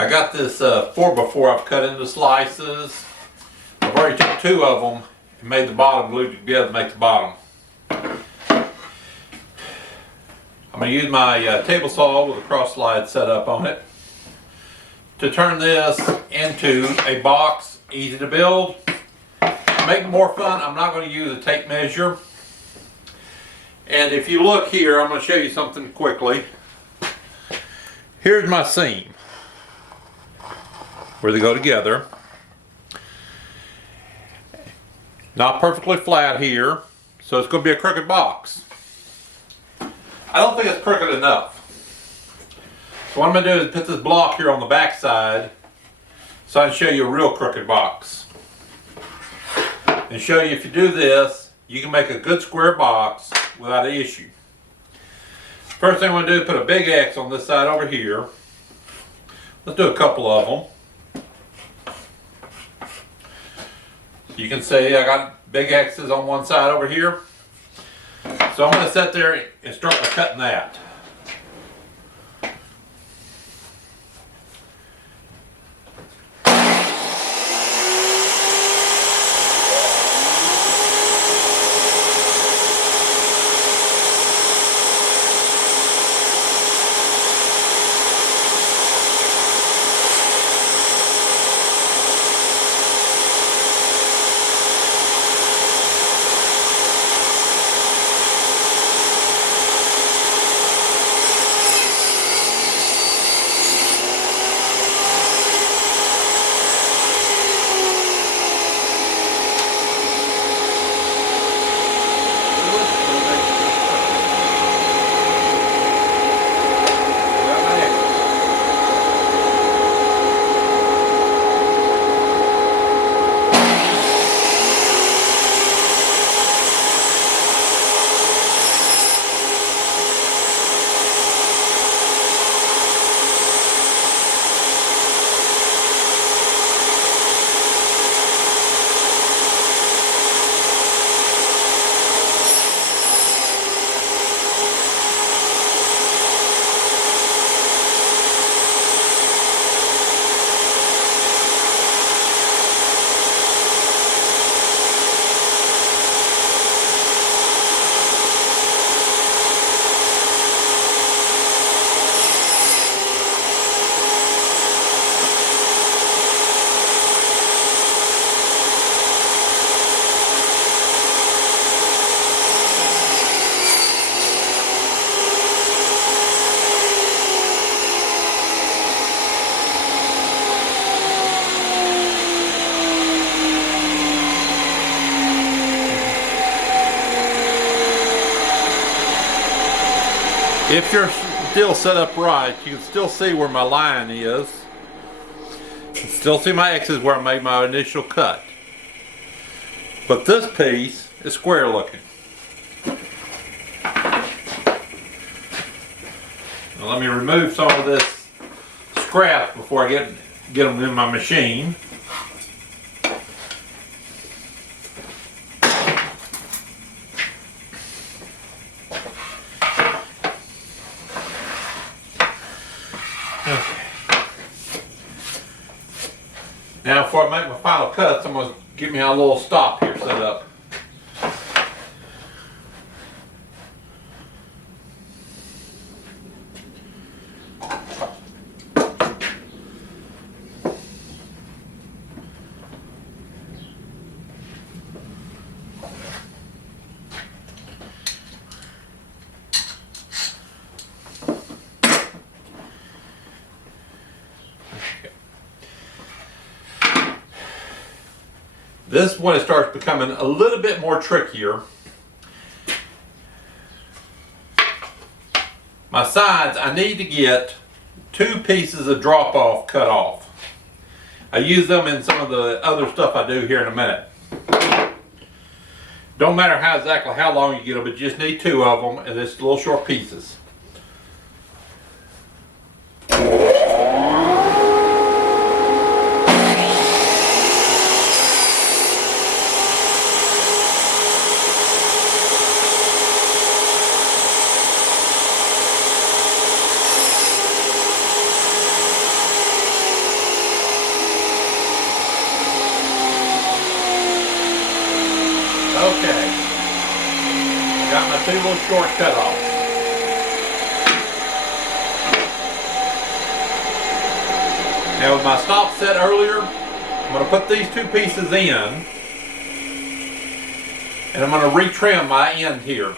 I got this 4x4 I've cut into slices. I've already took 2 of them and made the bottom, glued together to make the bottom. I'm going to use my table saw with a cross slide set up on it to turn this into a box, easy to build. To make it more fun, I'm not going to use a tape measure. And if you look here, I'm going to show you something quickly. Here's my seam where they go together. Not perfectly flat here, so it's going to be a crooked box. I don't think it's crooked enough. So what I'm going to do is put this block here on the back side so I can show you a real crooked box. And show you if you do this, you can make a good square box without an issue. First thing I'm going to do is put a big X on this side over here. Let's do a couple of them. You can see I got big X's on one side over here. So I'm going to sit there and start cutting that. If you're still set up right, you can still see where my line is. You can still see my X's where I made my initial cut. But this piece is square looking. Now let me remove some of this scrap before I get them in my machine. Now before I make my final cuts, I'm going to get me a little stop here set up. This is when it starts becoming a little bit more trickier. My sides, I need to get 2 pieces of drop off cut off. I use them in some of the other stuff I do here in a minute. Don't matter exactly how long you get them, but you just need 2 of them, and it's little short pieces. short cutoffs. Now with my stop set earlier, I'm going to put these two pieces in, and I'm going to retrim my end here.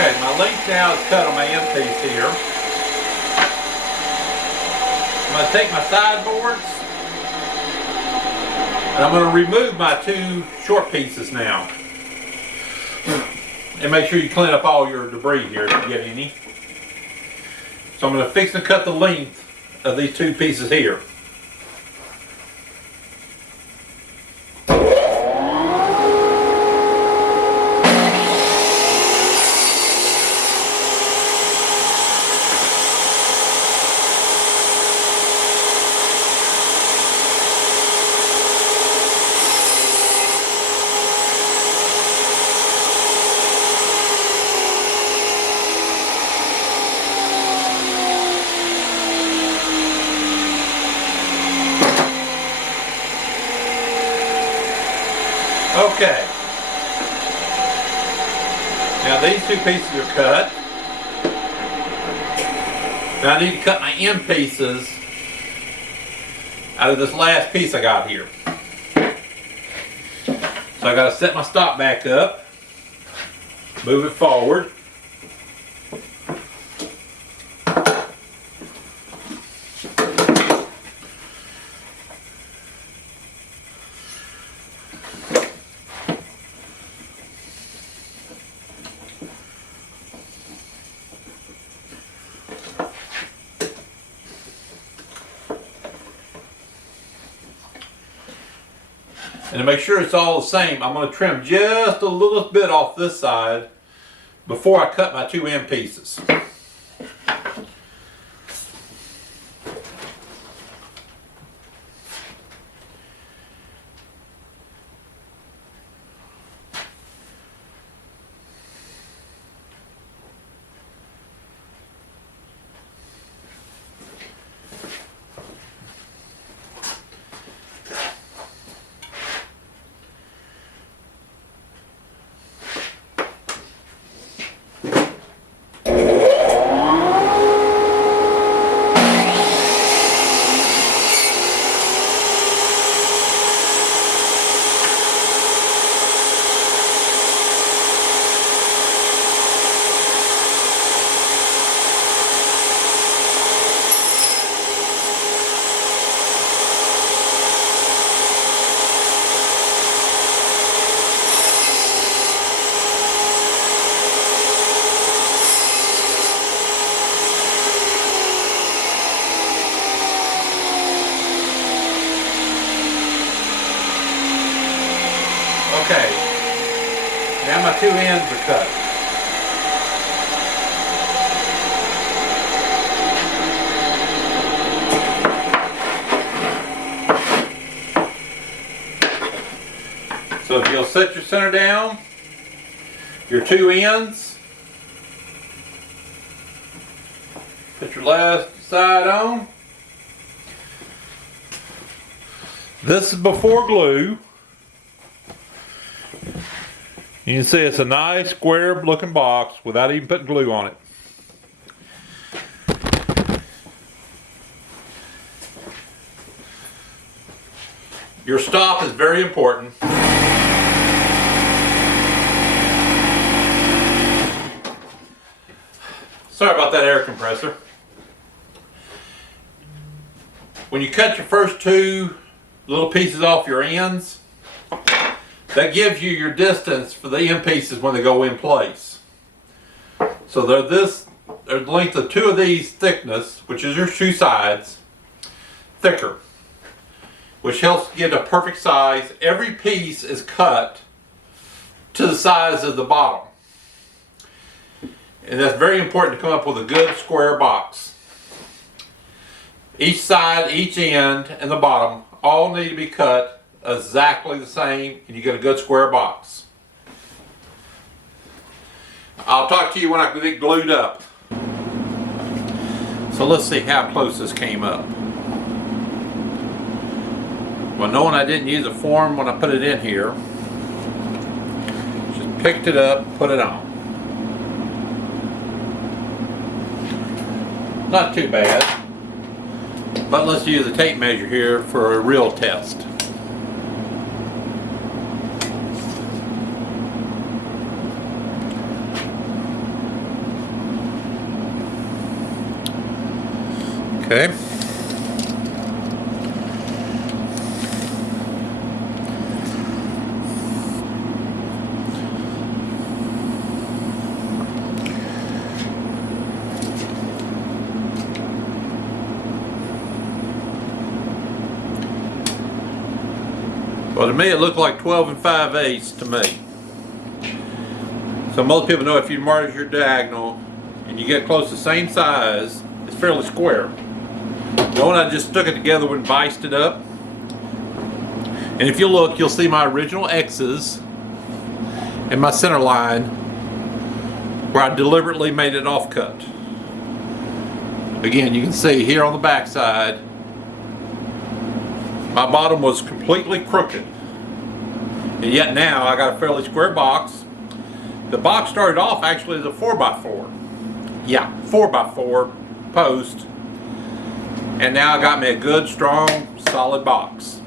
Okay, my length now is cut on my end piece here. I'm going to take my side boards and I'm going to remove my two short pieces now. And make sure you clean up all your debris here if you get any. So I'm going to fix and cut the length of these two pieces here. Okay. Now these two pieces are cut. Now I need to cut my end pieces out of this last piece I got here. So I got to set my stop back up, move it forward. And to make sure it's all the same, I'm going to trim just a little bit off this side before I cut my two end pieces. Okay, now my two ends are cut. So if you'll set your center down, your two ends, put your last side on. This is before glue. You can see it's a nice square looking box without even putting glue on it. Your stop is very important. Sorry about that air compressor. When you cut your first two little pieces off your ends, that gives you your distance for the end pieces when they go in place. So they're the length of two of these thickness, which is your two sides, thicker, which helps get a perfect size. Every piece is cut to the size of the bottom. And that's very important to come up with a good square box. Each side, each end, and the bottom all need to be cut exactly the same, and you get a good square box. I'll talk to you when I get it glued up. So let's see how close this came up. Well, knowing I didn't use a form when I put it in here, just picked it up, put it on. Not too bad, but let's use a tape measure here for a real test. Okay. Well, to me it looked like 12 5/8 to me. So most people know if you measure your diagonal and you get close to the same size, it's fairly square. Knowing I just stuck it together and viced it up. And if you look, you'll see my original X's and my center line where I deliberately made it off cut. Again, you can see here on the back side, my bottom was completely crooked. And yet now I got a fairly square box. The box started off actually as a 4x4. Yeah, 4x4 post. And now I got me a good, strong, solid box.